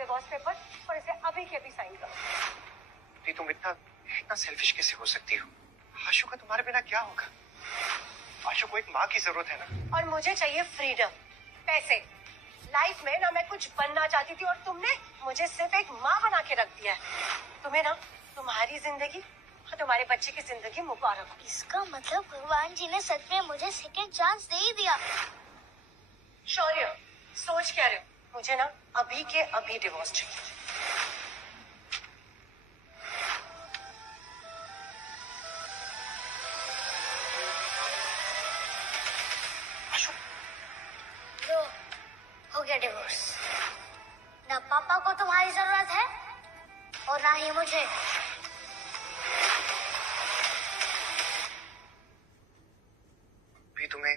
Divorce paper और इसे अभी के अभी साइन करो। तुम इतना इतना सेल्फिश कैसे हो सकती हो? आशु का तुम्हारे बिना क्या होगा? आशु को एक माँ की जरूरत है ना। और मुझे चाहिए फ्रीडम, पैसे। लाइफ में ना मैं कुछ बनना चाहती थी और तुमने मुझे सिर्फ एक माँ बना के रख दिया है। तुम्हें ना तुम्हारी जिंदगी और तुम्हारे बच्चे की जिंदगी मुबारक हो। इसका मतलब भगवान जी ने सच में मुझे सेकंड चांस दे ही दिया। शौर्य, सोच क्या रहे हो? मुझे ना अभी के अभी डिवोर्स चाहिए। लो, हो गया डिवोर्स। ना पापा को तुम्हारी जरूरत है और ना ही मुझे। भी तुम्हें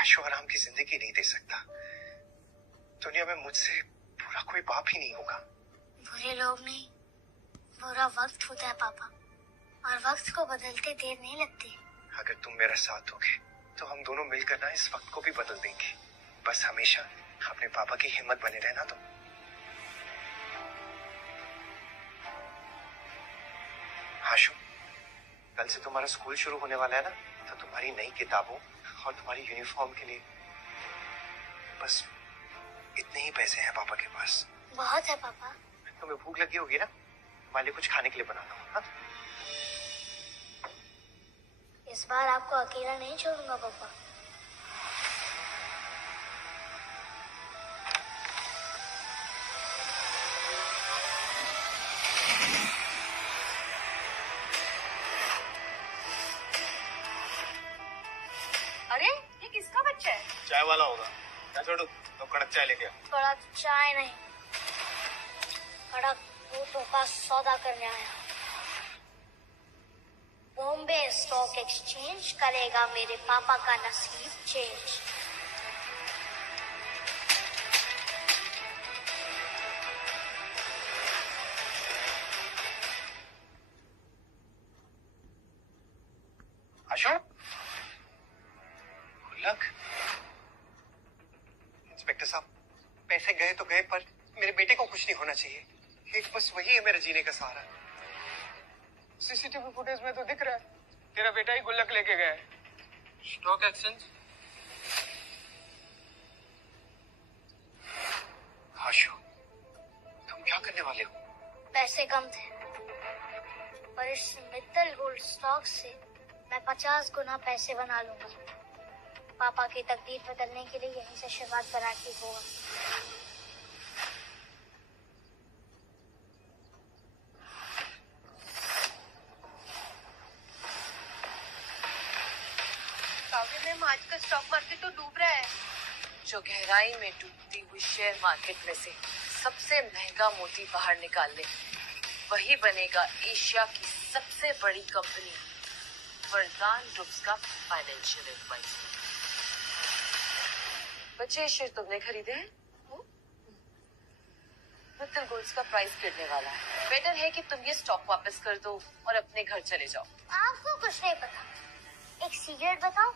ऐशो आराम की जिंदगी नहीं दे सकता। दुनिया में मुझसे बुरा कोई बाप ही नहीं होगा। बुरे लोग नहीं, बुरा वक्त होता है पापा, और वक्त को बदलते देर नहीं लगती। अगर तुम मेरा साथ दोगे तो हम दोनों मिलकर ना इस वक्त को भी बदल देंगे। बस हमेशा अपने पापा की हिम्मत बने रहना तुम। आशु, कल से तुम्हारा स्कूल शुरू होने वाला है ना, तो तुम्हारी नई किताबों और तुम्हारी यूनिफॉर्म के लिए बस इतने ही पैसे हैं पापा के पास। बहुत है पापा। तुम्हें भूख लगी होगी ना, तुम्हारे लिए कुछ खाने के लिए बना दो। हाँ? इस बार आपको अकेला नहीं छोड़ूंगा पापा। अरे ये किसका बच्चा है? चाय वाला होगा। क्या छोड़ू, तो कड़क चाय लेके आ। कड़क चाय नहीं, कड़क भूतों का सौदा करने आया। बॉम्बे स्टॉक एक्सचेंज करेगा मेरे पापा का नसीब चेंज। आशु, गुल्लक। इंस्पेक्टर साहब, पैसे गए तो गए, पर मेरे बेटे को कुछ नहीं होना चाहिए। एक बस वही है मेरा जीने का सहारा। सीसीटीवी फुटेज में तो दिख रहा है तेरा बेटा ही गुल्लक लेके गया है। Stock exchange. आशु, तुम क्या करने वाले हो? पैसे कम थे, पर इस मित्तल गोल्ड स्टॉक से मैं 50 गुना पैसे बना लूंगा। पापा की तकदीर बदलने के लिए यहीं से शुरुआत करना ठीक होगा। मैम, आज का स्टॉक मार्केट तो डूब रहा है। जो गहराई में डूबती हुई शेयर मार्केट में से सबसे महंगा मोती बाहर निकाल ले, वही बनेगा एशिया की सबसे बड़ी कंपनी वरदान ग्रुप्स का फाइनेंशियल एडवाइजर। बच्चे, ये शेयर तुमने खरीदे हैं? मित्तल गोल्ड्स का प्राइस गिरने वाला है। बेटर है कि तुम ये स्टॉक वापस कर दो और अपने घर चले जाओ। आपको कुछ नहीं पता। एक सीक्रेट बताओ,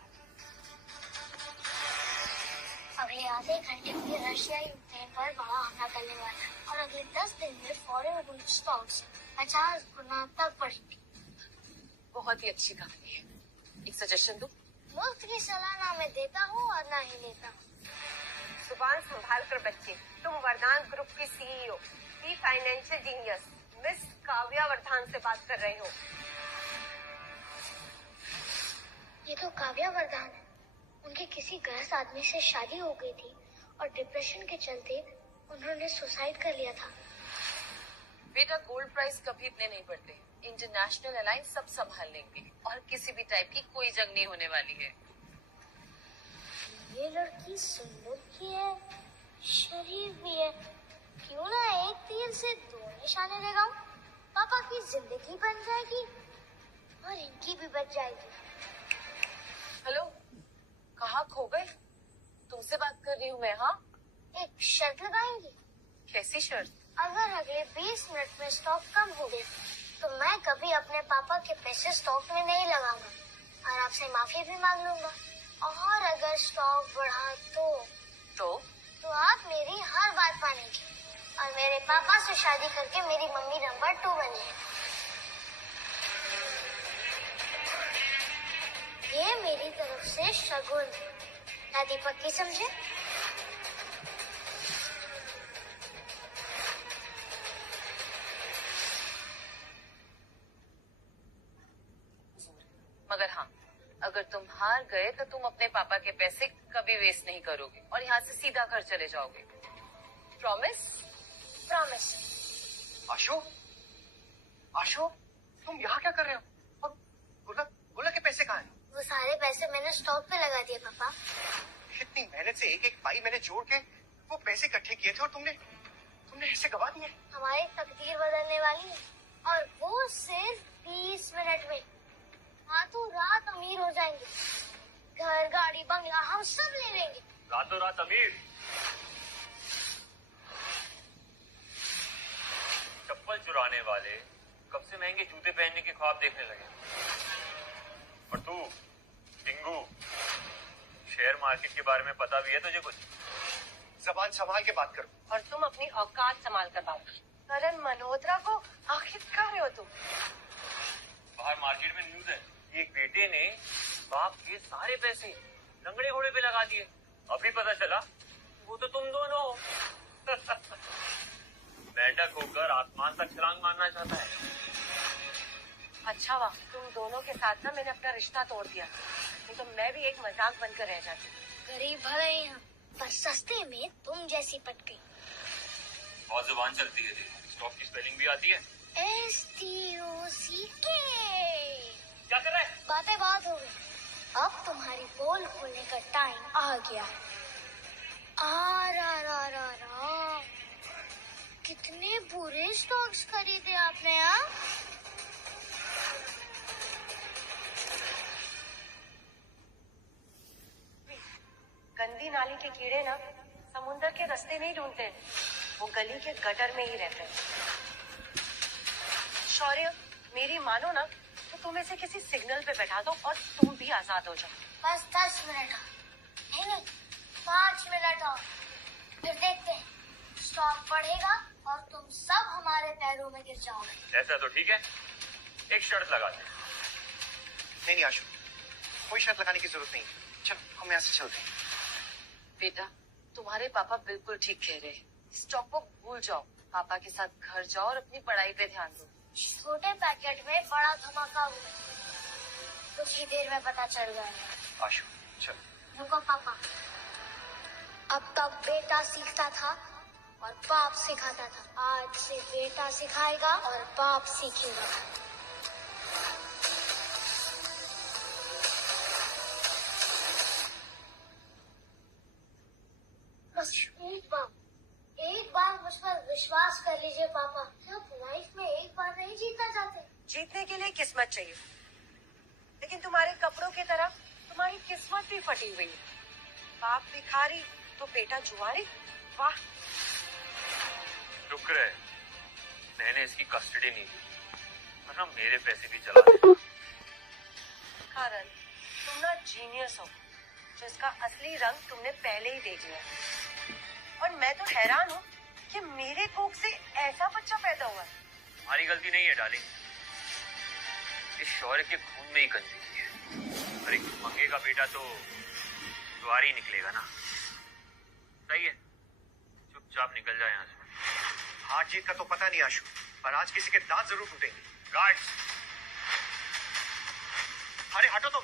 अगले आधे घंटे में रशिया यूक्रेन पर बड़ा हमला करने वाला है और अगले 10 दिन में फॉरेन गोल्ड स्टॉक्स 50 गुना तक बढ़ेंगे। बहुत ही अच्छी कहानी है। एक सजेशन दूं? मुफ्त की सलाह ना मैं देता हूँ और ना ही लेता हूँ। जुबान संभाल कर बच्चे, तुम वरदान ग्रुप की सीईओ, की फाइनेंशियल जीनियस मिस काव्या वर्धान से बात कर रहे हो। ये तो काव्या वर्धान है। उनके किसी गलत आदमी से शादी हो गई थी और डिप्रेशन के चलते उन्होंने सुसाइड कर लिया था। बेटा, गोल्ड प्राइस कभी इतने नहीं बढ़ते। इंटरनेशनल अलायंस सब संभाल लेंगे और किसी भी टाइप की कोई जंग नहीं होने वाली है। ये लड़की सुंदर भी है, शरीफ भी है। क्यों ना एक तीर से 2 निशाने लगाऊं? पापा की जिंदगी बन जाएगी और इनकी भी बच जाएगी। हेलो, कहाँ खो गए? तुमसे बात कर रही हूँ मैं। हाँ, एक शर्त लगाएंगी? कैसी शर्त? अगर अगले 20 मिनट में स्टॉक कम हो गए तो मैं कभी अपने पापा के पैसे स्टॉक में नहीं लगाऊंगा और आपसे माफी भी मांग लूंगा। और अगर स्टॉक बढ़ा तो आप मेरी हर बात मानेंगे। और मेरे पापा से शादी करके मेरी मम्मी नंबर 2 बनी। ये मेरी तरफ से शगुन है। दादी पक्की समझे? मगर हाँ, अगर तुम हार गए तो तुम अपने पापा के पैसे कभी वेस्ट नहीं करोगे और यहाँ से सीधा घर चले जाओगे। प्रॉमिस? प्रॉमिस। आशु, आशु, तुम यहाँ क्या कर रहे हो? और गुल्लक के पैसे कहाँ हैं? वो सारे पैसे मैंने स्टॉक पे लगा दिए पापा। इतनी मेहनत से एक एक पाई मैंने जोड़ के वो पैसे इकट्ठे किए थे और तुमने ऐसे गवा दिए। हमारी तकदीर बदलने वाली है और वो सिर्फ 20 मिनट में। रातों रात अमीर हो जाएंगे। घर, गाड़ी, बंगला हम सब ले लेंगे। रातों रात अमीर? चप्पल चुराने वाले कब से महंगे जूते पहनने के ख्वाब देखने लगे। और तू टिंगू, शेयर मार्केट के बारे में पता भी है तुझे कुछ? जबान संभाल के बात करो। और तुम अपनी औकात संभाल कर बात करो। करण मल्होत्रा को आखिर क्या रहे हो तुम? बाहर मार्केट में न्यूज है, एक बेटे ने बाप के सारे पैसे लंगड़े घोड़े पे लगा दिए। अभी पता चला वो तो तुम दोनों हो। मेंढक होकर आसमान तक छलांग मारना चाहता है। अच्छा वाह, तुम दोनों के साथ ना मैंने अपना रिश्ता तोड़ दिया, नहीं तो मैं भी एक मजाक बनकर रह जाती। गरीब भले ही हम, पर सस्ते में तुम जैसी पट गई। बहुत जुबान चलती है। स्टॉक की स्पेलिंग भी आती है? STOCK। क्या कर रहा है? बातें बहुत हो गई, अब तुम्हारी पोल खोलने का टाइम आ गया। कितने बुरे स्टॉक्स खरीदे आपने? यहाँ गंदी नाली के कीड़े ना समुंदर के रास्ते नहीं ढूंढते, वो गली के गटर में ही रहते हैं। शौर्य, मेरी मानो ना तो तुम इसे किसी सिग्नल पे बैठा दो और तुम भी आजाद हो जाओ। बस 10 मिनट और। नहीं, 5 मिनट और, फिर देखते हैं। स्टॉक बढ़ेगा और तुम सब हमारे पैरों में गिर जाओगे। ऐसा तो ठीक है, एक शर्त लगाते हैं। नहीं आशु, कोई शर्त लगाने की जरूरत नहीं। चलो हम यहाँ से चलते हैं। बेटा, तुम्हारे पापा बिल्कुल ठीक कह रहे हैं। स्टॉक को भूल जाओ, पापा के साथ घर जाओ और अपनी पढ़ाई पे ध्यान दो। छोटे पैकेट में बड़ा धमाका हुआ, कुछ ही देर में पता चल जाएगा। आशु चल। रुको पापा, अब तक बेटा सीखता था और बाप सिखाता था। आज से बेटा सिखाएगा और बाप सीखेगा। बस एक बार मुझ पर विश्वास कर लीजिए पापा। सब लाइफ में एक बार नहीं जीता जाते। जीतने के लिए किस्मत चाहिए, लेकिन तुम्हारे कपड़ों की तरह तुम्हारी किस्मत भी फटी हुई है। बाप भिखारी तो बेटा जुआरी। वाह। शुक्र है मैंने इसकी कस्टडी नहीं ली, वरना मेरे पैसे भी चला गए। करण, तुम ना जीनियस हो, जिसका असली रंग तुमने पहले ही देख लिया। और मैं तो हैरान हूँ कि मेरे कोख से ऐसा बच्चा पैदा हुआ। हमारी गलती नहीं है डार्लिंग, इस शौर्य के खून में ही कंजूसी है। अरे मंगे का बेटा तो जुआरी निकलेगा ना। सही है, चुपचाप निकल जाए यहाँ से। हार जीत का तो पता नहीं आशु, पर आज किसी के दांत जरूर टूटेंगे। गार्ड्स, अरे हटो तो।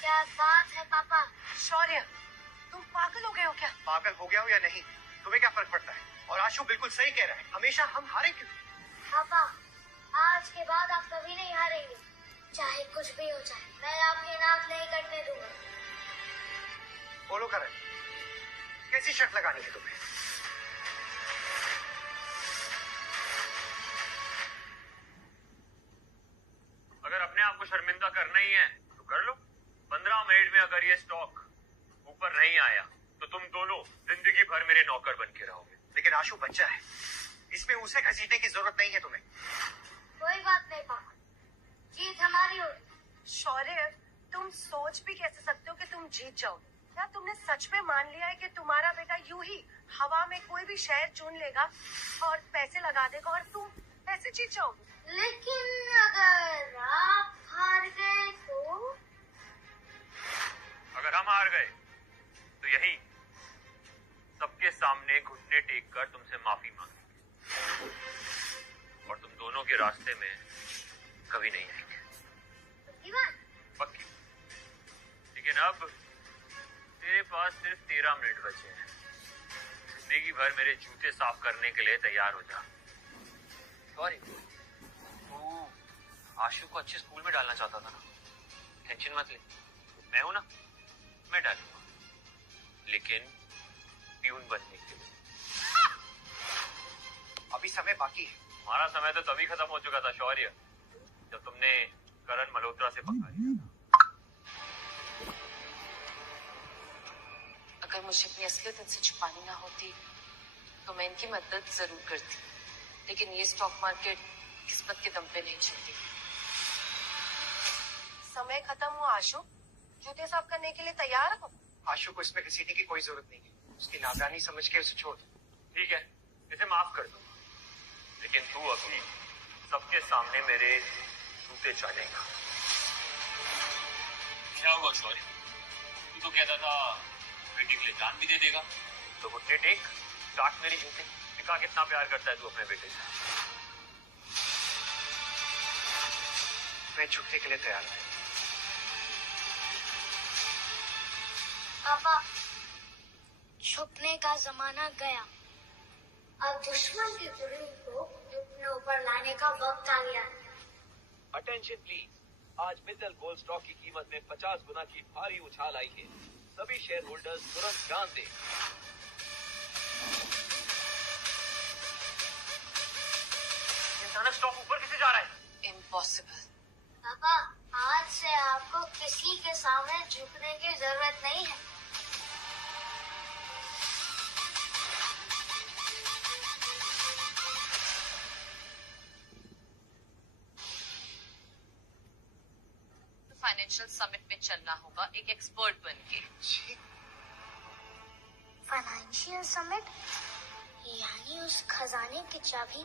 क्या बात है पापा? शौर्य, तुम पागल हो गए हो क्या? पागल हो गया हो या नहीं, तुम्हें क्या फर्क पड़ता है? और आशु बिल्कुल सही कह रहा है, हमेशा हम हारे क्यों? पापा, आज के बाद आप कभी नहीं हारेंगे, चाहे कुछ भी हो जाए। मैं आपकी नाक नहीं कटने दूंगा। बोलो करण, कैसी शर्त लगानी है तुम्हें? अगर अपने आप को शर्मिंदा करना ही है तो कर लो। 15 मिनट में अगर ये स्टॉक ऊपर नहीं आया तो तुम दोनों जिंदगी भर मेरे नौकर बन के रहोगे। लेकिन आशु बच्चा है, इसमें उसे घसीटने की जरूरत नहीं है तुम्हें। कोई बात नहीं पापा, जीत हमारी होगी। शौर्य, तुम सोच भी कैसे सकते हो कि तुम जीत जाओगे? क्या तुमने सच में मान लिया है कि तुम्हारा बेटा यूं ही हवा में कोई भी शहर चुन लेगा और पैसे लगा देगा और तुम पैसे जीत जाओगे? लेकिन अगर आप हार गए तो? अगर हम हार गए तो यही सबके सामने घुटने टेक कर तुमसे माफी मांगेंगे और तुम दोनों के रास्ते में कभी नहीं आएंगे। पक्की। लेकिन अब तेरे पास सिर्फ 13 मिनट बचे हैं। जिंदगी भर मेरे जूते साफ करने के लिए तैयार हो जा। सॉरी, तू आशु को अच्छे स्कूल में डालना चाहता था ना? टेंशन मत ले, मैं हूं ना, मैं डालूंगा, लेकिन प्यून बनने के लिए। अभी समय बाकी है। हमारा समय तो तभी खत्म हो चुका था शौर्य, जब तुमने करण मल्होत्रा से पकड़ा लिया। अगर मुझे अपनी असलियत इनसे छुपानी ना होती तो मैं इनकी मदद जरूर करती, लेकिन ये स्टॉक मार्केट किस्मत के दम पे नहीं चलती। समय खत्म हुआ आशु, जूते साफ करने के लिए तैयार हो? आशु को इसमें घसीटने की कोई जरूरत नहीं है। उसकी नादानी समझ के उसे छोड़ दो। ठीक है, इसे माफ कर दो, लेकिन तू अभी सबके सामने मेरे जूते चाटेगा। क्या हुआ शौर्य? तू तो कहता था बेटे के लिए जान भी दे देगा, तो घुटने टेक, चाट मेरी जूते, दिखा कितना प्यार करता है तू अपने बेटे से। मैं झुकने के लिए तैयार हूँ। पापा, छुपने का जमाना गया। अब दुश्मन की जुल्म को अपने ऊपर लाने का वक्त आ गया। अटेंशन प्लीज, आज मित्तल गोल्ड स्टॉक की कीमत में 50 गुना की भारी उछाल आई है। सभी शेयर होल्डर्स तुरंत जान दें। अचानक स्टॉक ऊपर कैसे जा रहा है? इम्पॉसिबल। पापा, आज से आपको किसी के सामने झुकने की जरूरत नहीं है। फाइनेंशियल समिट में चलना होगा एक एक्सपर्ट बन के। फाइनेंशियल समिट, यानी उस खजाने की चाबी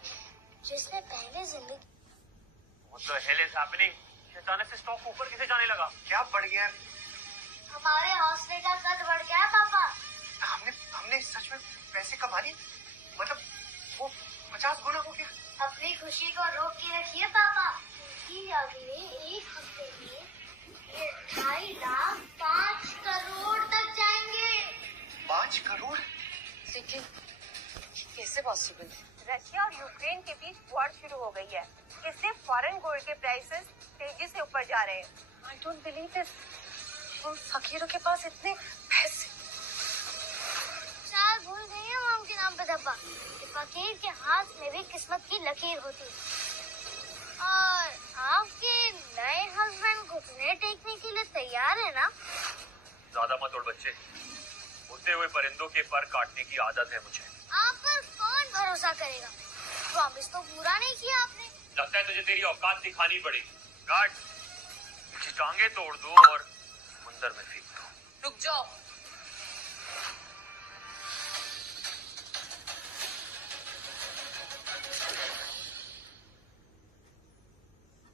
जिसने पहले जिंदगी। What the hell is happening? अचानक से स्टॉक ऊपर कैसे जाने लगा? क्या बढ़ गया? हमारे हौसले का कद बढ़ गया पापा। हमने सच में पैसे कमा लिए? मतलब वो 50 गुना हो गया? अपनी खुशी को रोक के रखिए पापा। कि अगले एक हफ्ते में ये 2.5 लाख 5 करोड़ तक जाएंगे। 5 करोड़? लेकिन कैसे पॉसिबल? रशिया और यूक्रेन के बीच वॉर शुरू हो गई है, इससे फॉरेन गोल्ड के प्राइसेस तेजी से ऊपर जा रहे हैं। I don't believe this. उन फकीरों के पास इतने पैसे। शायद भूल गई है माम के नाम पे धब्बा कि फकीर के हाथ में भी किस्मत की लकीर होती है। और आपके नए हस्बैंड घुटने टेकने के लिए तैयार है ना? ज्यादा मत उड़ बच्चे, उड़ते हुए परिंदों के पर काटने की आदत है मुझे। आप पर कौन भरोसा करेगा? प्रॉमिस तो पूरा नहीं किया आपने। लगता है तुझे तेरी औकात दिखानी पड़ेगी। गार्ड, मुझे टांगे तोड़ दो और समुंदर में फेंक दो। रुक जाओ।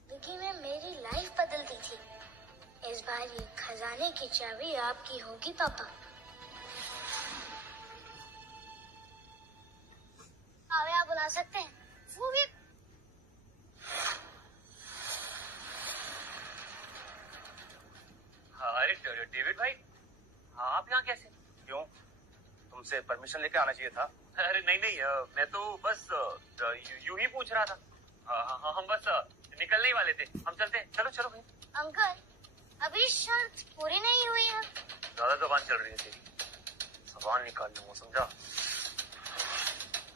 जिंदगी में मेरी लाइफ बदल दी थी। इस बार ये खजाने की चाबी आपकी होगी पापा। आया बुला सकते हैं? वो भी अरे डेविड भाई, आप यहाँ कैसे? क्यों, तुमसे परमिशन लेके आना चाहिए था? अरे नहीं, मैं तो बस यूं ही पूछ रहा था। हम बस निकलने ही वाले थे। हम चलते हैं। चलो भाई। अंकल, अभी शर्त पूरी नहीं हुई है। ज्यादा जुबान चल रही है तेरी, जुबान निकाल लूंगा, समझा?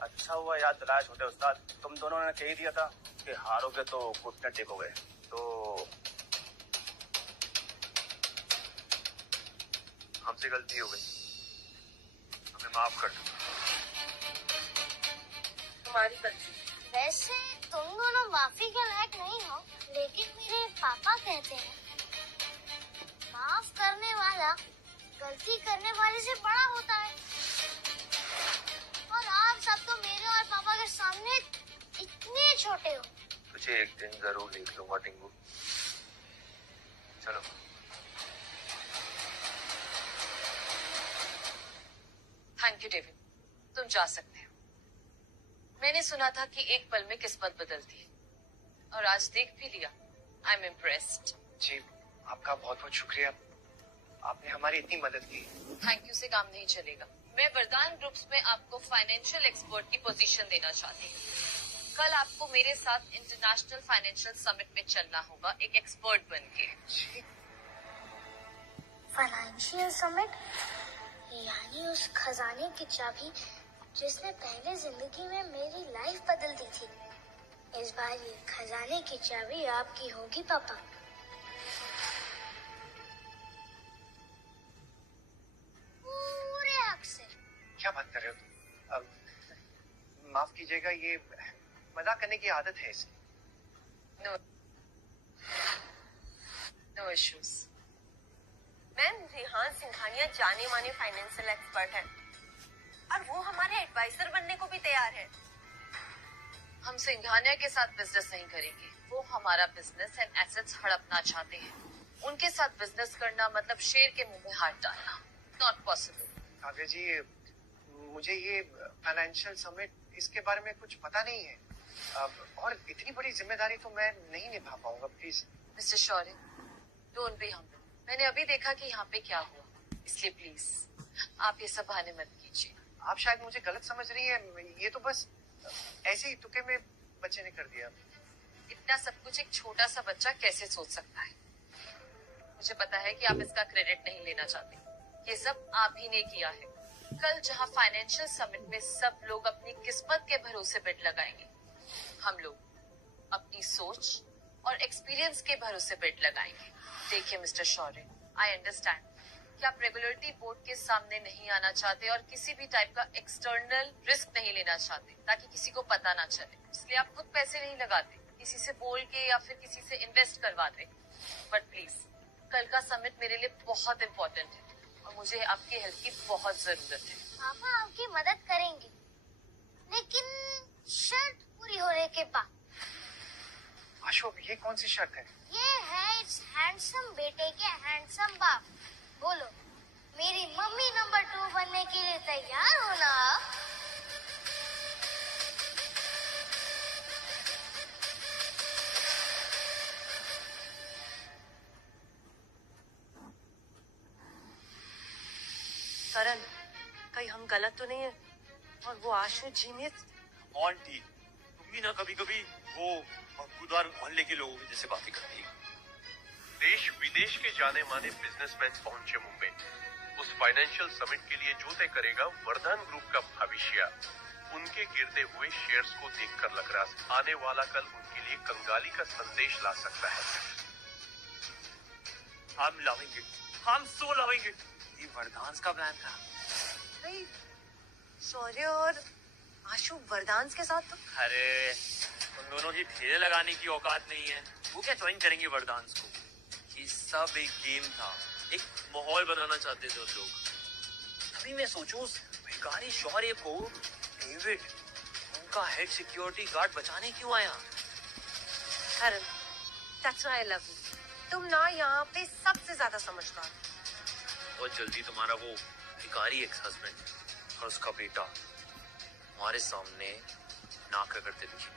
अच्छा हुआ याद दिलाया छोटे उस्ताद। तुम दोनों ने कह ही दिया था कि हारोगे तो घुटने टेकोगे। तो हमसे गलती हो गई, हमें माफ कर दो। तुम्हारी गलती। वैसे तुम दोनों माफी के लायक नहीं हो, लेकिन मेरे पापा कहते हैं माफ करने वाला गलती करने वाले से बड़ा होता है। और आप सब तो मेरे और पापा के सामने इतने छोटे हो। तुझे एक दिन जरूर देख लूंगा टिंगू। चलो। थैंक यू डेविड, तुम जा सकते हो। मैंने सुना था कि एक पल में किस्मत बदलती है, और आज देख भी लिया। I am impressed. जी, आपका बहुत बहुत शुक्रिया। आपने हमारी इतनी मदद की। थैंक यू से काम नहीं चलेगा। मैं वरदान ग्रुप्स में आपको फाइनेंशियल एक्सपर्ट की पोजीशन देना चाहती हूँ। कल आपको मेरे साथ इंटरनेशनल फाइनेंशियल समिट में चलना होगा, एक एक्सपर्ट बन के। फाइनेंशियल समिट, यानी उस खजाने की चाबी जिसने पहले जिंदगी में मेरी लाइफ बदल दी थी। इस बार ये खजाने की चाबी आपकी होगी पापा। पूरे हक से। क्या बात कर रहे हो? माफ कीजिएगा, ये मजाक करने की आदत है इसकी। No issues. Ma'am, Rihaan Singhania जाने माने फाइनेंशियल एक्सपर्ट है और वो हमारे एडवाइजर बनने को भी तैयार है। हम सिंघानिया के साथ बिजनेस नहीं करेंगे। वो हमारा बिजनेस एंड एसेट्स हड़पना चाहते हैं। उनके साथ बिजनेस करना मतलब शेर के मुंह में हाथ डालना। Not possible. काव्या जी, मुझे ये फाइनेंशियल समिट इसके बारे में कुछ पता नहीं है। और इतनी बड़ी जिम्मेदारी तो मैं नहीं निभा पाऊंगा। Please mister Shaurya, don't be humble. मैंने अभी देखा कि यहाँ पे क्या हुआ, इसलिए प्लीज आप ये सब बहाने मत कीजिए। आप शायद मुझे गलत समझ रही है। ये तो बस ऐसे ही तुक्के में बच्चे ने कर दिया। इतना सब कुछ एक छोटा सा बच्चा कैसे सोच सकता है? मुझे पता है कि आप इसका क्रेडिट नहीं लेना चाहते। ये सब आप ही ने किया है। कल जहाँ फाइनेंशियल समिट में सब लोग अपनी किस्मत के भरोसे बेट लगाएंगे, हम लोग अपनी सोच और एक्सपीरियंस के भरोसे बेट लगाएंगे। देखिए मिस्टर शौर्य, आई अंडरस्टैंड कि आप रेगुलेटरी बोर्ड के सामने नहीं आना चाहते और किसी भी टाइप का एक्सटर्नल रिस्क नहीं लेना चाहते ताकि किसी को पता ना चले। इसलिए आप खुद पैसे नहीं लगाते, किसी से बोल के या फिर किसी से इन्वेस्ट करवाते। बट प्लीज, कल का समिट मेरे लिए बहुत इम्पोर्टेंट है और मुझे आपकी हेल्प की बहुत जरूरत है। पापा आपकी मदद करेंगे, लेकिन शर्त पूरी होने के बाद। अशोक, ये कौन सी शर्त है? ये है इस हैंडसम बेटे के हैंडसम बाप। बोलो, मेरी मम्मी नंबर 2 बनने के लिए तैयार हो ना? करण, कहीं हम गलत तो नहीं है? और वो आशु जीनियस। आंटी, तुम भी ना कभी कभी वो खुदार मोहल्ले के लोगों की जैसे बातें करती है। देश विदेश के जाने माने बिजनेसमैन पहुंचे मुंबई। उस फाइनेंशियल समिट के लिए जो तय करेगा वरदान ग्रुप का भविष्य। उनके गिरते हुए शेयर्स को देखकर लग रहा है आने वाला कल उनके लिए कंगाली का संदेश ला सकता है। हम लवेंगे, हम सो लवेंगे। ये वरदान का प्लान था। भाई, शौर्य और आशु वरदान के साथ तो। अरे उन दोनों की ठेले लगाने की औकात नहीं है। वो क्या ज्वाइन करेंगे वरदान को? ये सब एक गेम था, एक माहौल बनाना चाहते थे उन लोग। तभी मैं सोचूं उस भिखारी शौर्य को डेविड, उनका हेड सिक्योरिटी गार्ड, बचाने क्यों आया? करण, that's why I love you. तुम ना यहाँ पे सबसे ज्यादा समझदार। बहुत जल्दी तुम्हारा वो भिखारी एक्स हस्बैंड और उसका बेटा हमारे सामने नाक रगड़ते दिखे,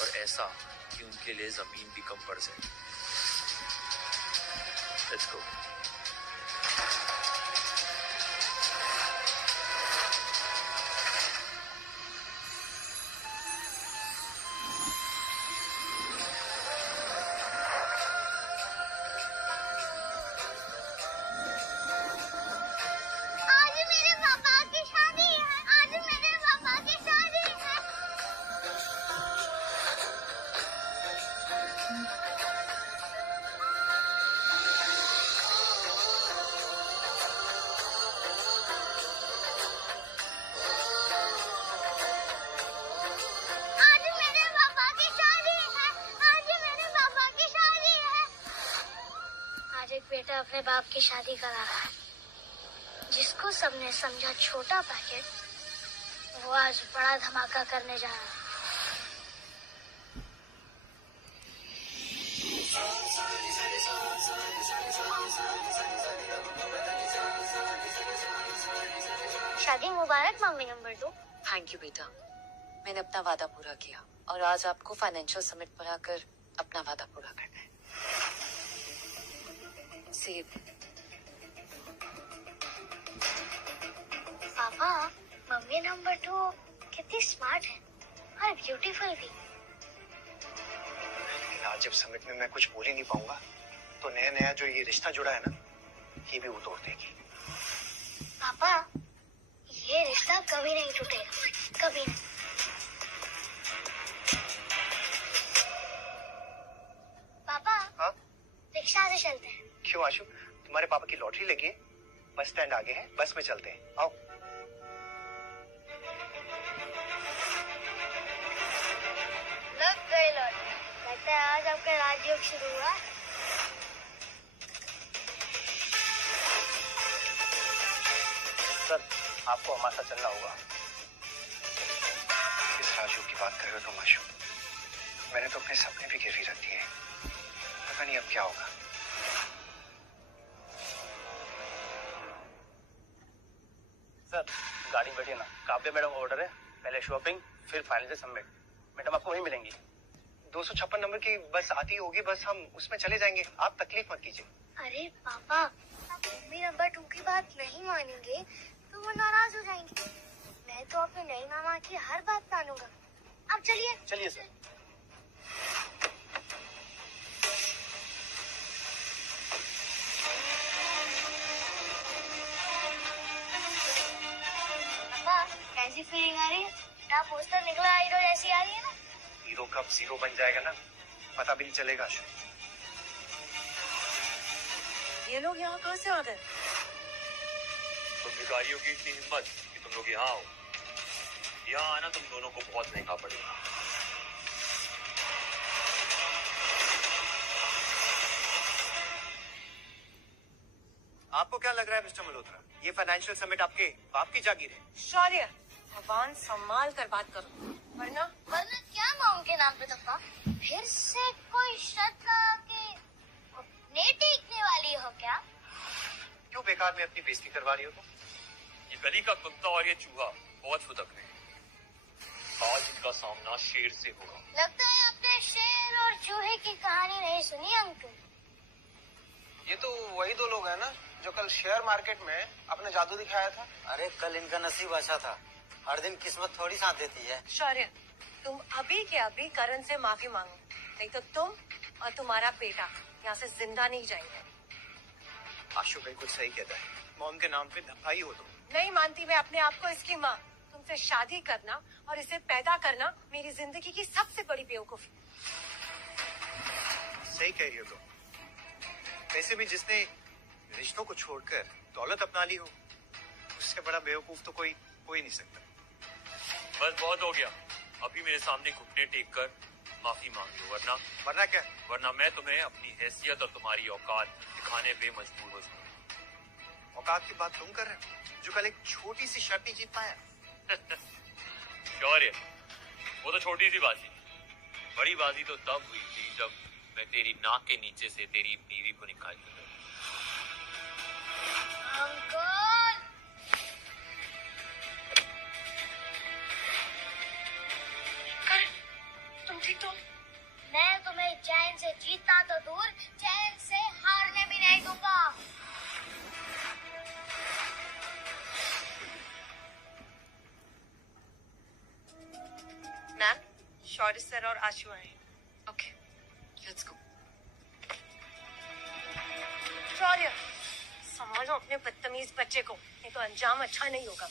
और ऐसा कि उनके लिए जमीन भी कम पड़ जाए। Let's go. आज मेरे पापा की शादी है। आज मेरे पापा की शादी है। आज मेरे पापा की शादी है। आज मेरे पापा की शादी है। आज एक बेटा अपने बाप की शादी करा रहा है। जिसको सबने समझा छोटा पैकेट, वो आज बड़ा धमाका करने जा रहा है। शादी मुबारक मम्मी नंबर 2। थैंक यू बेटा, मैंने अपना वादा पूरा किया और आज आपको फाइनेंशियल समिट पर आकर अपना वादा पूरा करना है। सेब। पापा, मम्मी नंबर 2 कितनी स्मार्ट है और ब्यूटीफुल भी। लेकिन आज जब समिट में मैं कुछ बोल ही नहीं पाऊंगा तो नया नया जो ये रिश्ता जुड़ा है ना, ये भी वो तोड़ देगी। पापा, ये रिश्ता कभी नहीं टूटेगा, कभी नहीं। पापा, हाँ? रिक्शा से चलते हैं। क्यों आशु, तुम्हारे पापा की लॉटरी लगी है? बस स्टैंड आगे है, बस में चलते हैं, आओ। लग गई लॉटरी। लगता है आज आपका राजयोग शुरू हुआ। सर, आपको हमारे साथ चलना होगा। किस राजयोग की बात कर रहे हो तुम आशु? मैंने तो अपने सपने भी गिरवी रख दिए, पता नहीं अब क्या होगा। सर, गाड़ी में बैठिए ना। काव्य मैडम ऑर्डर है, पहले शॉपिंग फिर फाइनल सबमिट। मैडम आपको वहीं मिलेंगी। 256 नंबर की बस आती होगी, बस हम उसमें चले जाएंगे, आप तकलीफ मत कीजिए। अरे पापा, मम्मी नंबर 2 की बात नहीं मानेंगे तो वो नाराज हो जाएंगे। मैं तो अपने नई मामा की हर बात मानूंगा। अब चलिए। चलिए सर। पापा, कैसी फीलिंग आ रही है? क्या पोस्टर निकला हीरो जैसी आ रही है ना? हीरो कब जीरो बन जाएगा ना, पता भी नहीं चलेगा आशु। ये लोग यहाँ कहाँ से आ गए? तुम भिखारियों की इतनी हिम्मत कि तुम लोग यहाँ आओ। यहाँ आना तुम दोनों को बहुत महंगा पड़ेगा। आपको क्या लग रहा है मिस्टर मल्होत्रा, ये फाइनेंशियल समिट आपके बाप की जागीर है? शौर्य, भगवान संभाल कर बात करो, वरना वरना क्या माँ के नाम पे धक्का? फिर से कोई शर्त लगा के अपने टेकने वाली हो क्या? क्यों बेकार में अपनी बेइज्जती करवा रही हो तुम? ये गली का कुत्ता और ये चूहा बहुत फुदक रहे हैं। आज इनका सामना शेर से होगा। लगता है आपने शेर और चूहे की कहानी नहीं सुनी अंकल। ये तो वही दो लोग हैं ना जो कल शेयर मार्केट में अपने जादू दिखाया था। अरे कल इनका नसीब अच्छा था, हर दिन किस्मत थोड़ी साथ देती है। शौर्य, तुम अभी के अभी करण से माफी मांगो, नहीं तो तुम और तुम्हारा बेटा यहाँ से जिंदा नहीं जाएंगे। आशु बिल्कुल सही कहता है, मॉम के नाम पे धब्बाई हो तुम। नहीं मानती मैं अपने आप को इसकी माँ। तुमसे शादी करना और इसे पैदा करना मेरी जिंदगी की सबसे बड़ी बेवकूफी। सही कह रही हो तुम। वैसे भी जिसने रिश्तों को छोड़कर दौलत अपना ली हो, उससे बड़ा बेवकूफ तो कोई हो ही नहीं सकता। बस बहुत हो गया, अभी मेरे सामने घुटने टेक कर माफी मांग लो, वरना क्या? वरना मैं तुम्हें अपनी हैसियत और तुम्हारी औकात दिखाने पे मजबूर हो जाऊंगा। औकात की बात तुम कर रहे हो जो कल एक छोटी सी शर्त नहीं जीत पाया। शौर्य, वो तो छोटी सी बाजी, बड़ी बाजी तो तब हुई थी जब मैं तेरी नाक के नीचे से तेरी बीवी को निकाल के लाया। अंकल, तुम ठीक तो? मैं तुम्हें चैन से जीतना तो दूर, चैन से हारने भी नहीं दूंगा। मैम, शौर्य सर और आशु आए। Okay, let's go. शौर्य, संभालो अपने बदतमीज बच्चे को, नहीं तो अंजाम अच्छा नहीं होगा।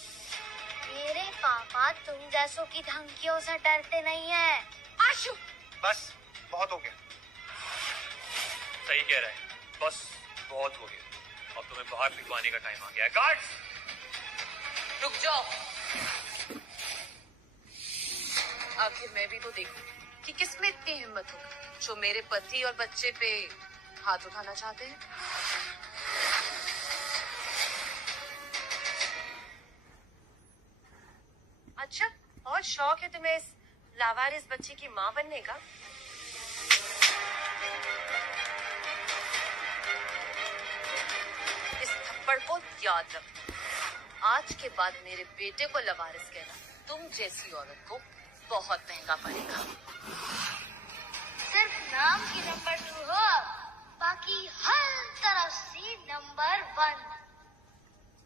मेरे पापा तुम जैसों की धमकियों से डरते नहीं है। आशु, बस बहुत हो गया। सही कह रहा है, बस बहुत हो गया, अब तुम्हें बाहर फिकवाने का टाइम आ गया है। गार्ड्स, रुक जाओ। आखिर मैं भी तो देखूं कि किसमें इतनी हिम्मत हो जो मेरे पति और बच्चे पे हाथ उठाना चाहते हैं। बहुत शौक है तुम्हें इस लावारिस बच्ची की माँ बनने का। इस थप्पड़ को याद रख। आज के बाद मेरे बेटे को लवारिस कहना तुम जैसी औरत को बहुत महंगा पड़ेगा। सिर्फ नाम की नंबर 2 हो, बाकी हर तरफ से नंबर 1।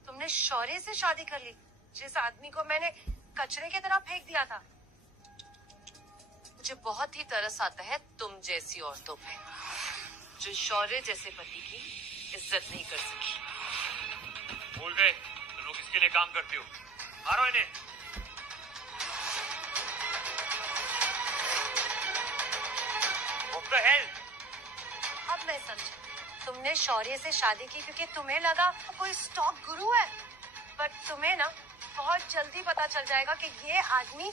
तुमने शौर्य से शादी कर ली, जिस आदमी को मैंने कचरे की तरह फेंक दिया था। मुझे बहुत ही तरस आता है तुम जैसी औरतों पे, जो शौर्य जैसे पति की इज्जत नहीं कर सकी। भूल गए तुम लोग किसके लिए काम करते हो? मारो इन्हें। What the hell? अब मैं समझी, तुमने शौर्य से शादी की क्योंकि तुम्हें लगा वो कोई स्टॉक गुरु है। पर तुम्हें ना बहुत जल्दी पता चल जाएगा कि ये आदमी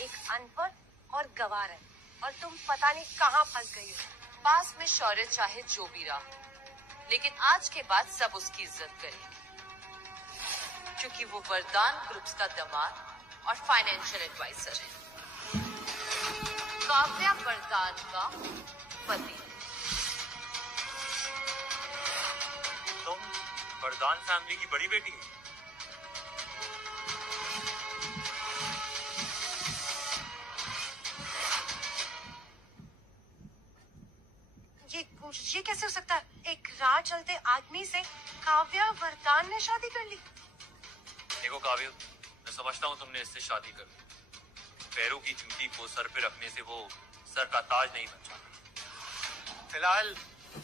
एक अनपढ़ और गवार है और तुम पता नहीं कहाँ फंस गई हो। पास में शौर्य चाहे जो भी रहा, लेकिन आज के बाद सब उसकी इज्जत करेंगे, क्योंकि वो वरदान ग्रुप्स का दामाद और फाइनेंशियल एडवाइजर है। काव्या वरदान का पति। तुम वरदान फैमिली की बड़ी बेटी हो? ये कैसे हो सकता है? एक राह चलते आदमी से काव्या वरदान ने शादी कर ली। देखो काव्य, मैं समझता हूँ तुमने इससे शादी कर ली। पैरों की जूती को सर पे रखने से वो सर का ताज नहीं बन जाता। फिलहाल